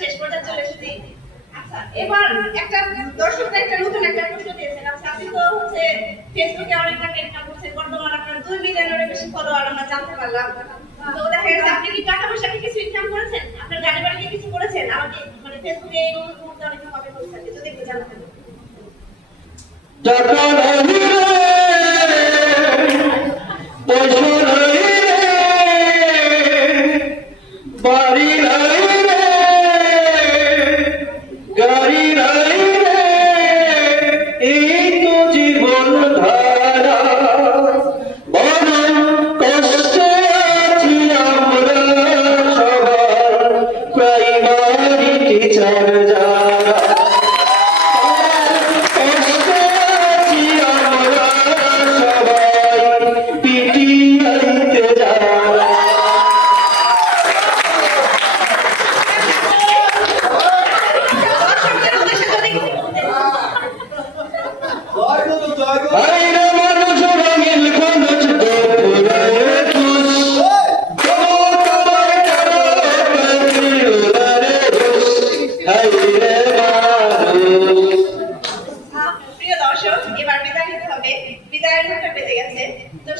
শেষ পর্যায়ে চলে এসেছি। আচ্ছা এবার একটা দর্শকরা একটা নতুন একটা প্রশ্ন দিয়েছেন। আচ্ছা আপনি তো হচ্ছে ফেসবুকে অনেক টাকা ইনকাম করছেন, বর্তমানে আপনার দুই মিলিয়নের বেশি ফলোয়ার আমরা জানতে পারলাম। তো দেখা গেছে আপনি কি টাকা পয়সা কি কিছু ইনকাম করেছেন? আপনার গাড়ি বাড়ি কিছু করেছেন? আমাকে মানে ফেসবুকে এই মুহূর্তে অনেক ভাবে করছেন যদি একটু জানাতেন বাড়ি প্রাইমারি টিচার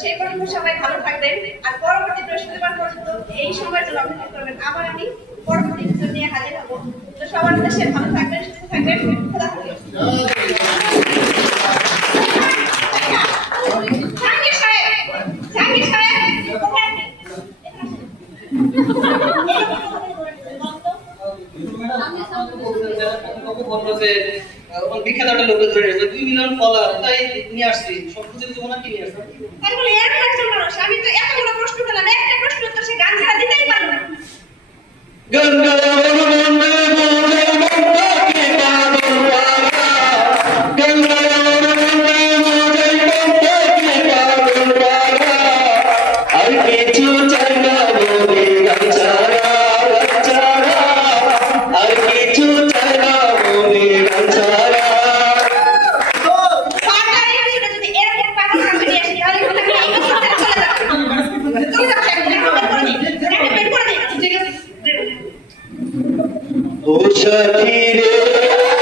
সেই পর্যন্ত সবাই ভালো থাকবেন। আর পরবর্তী বৃহস্পতিবার পর্যন্ত এই সময়ের জন্য অপেক্ষা করবেন আবার আমি পরবর্তী নিয়ে হাজির হব। তো সবার উদ্দেশ্যে ভালো থাকবেন, সুস্থ থাকবেন। বিখ্যাত একটা ধরে এসেছে দুই মিলিয়ন ফলোয়ার তাই নিয়ে আসছি। সব কিছু দিব না কি নিয়ে আসছি তাই একজন মানুষ আমি তো এতগুলো প্রশ্ন করলাম একটা প্রশ্ন তো সে গান ছাড়া দিতেই পারব না। সখী রে